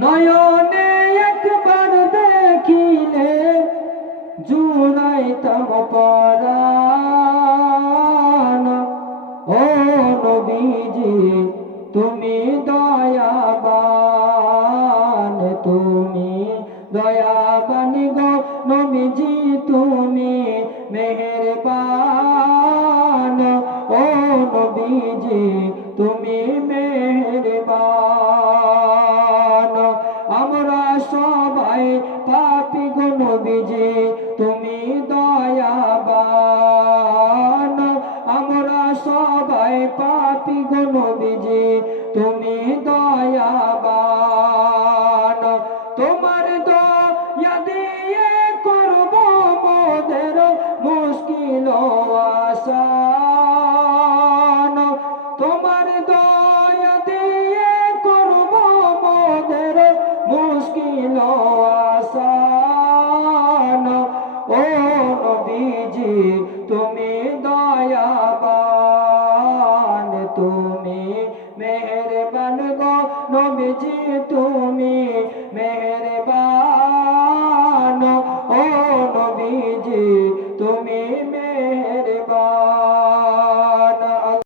নয়নে একবার দেখিলে জুড়াইতাম পরাণ। ও নবীজি তুমি দয়াবান, তুমি দয়াবান গো নবীজি তুমি মেহেরবান। ও নবীজি তুমি মেহেরবান। আমরা সবাই পাপী গো নবীজি তুমি দয়াবান। আমরা সবাই পাপী গো নবীজি তুমি দয়াবান। তোমার দয়া দিয়ে করব মোদের মুশকিল আসান। তোমার দয়া দিয়ে করব মোদের মুশকিল আসান। ও নবীজি তুমি দয়াবান, তুমি মেহেরবান গো নবীজি তুমি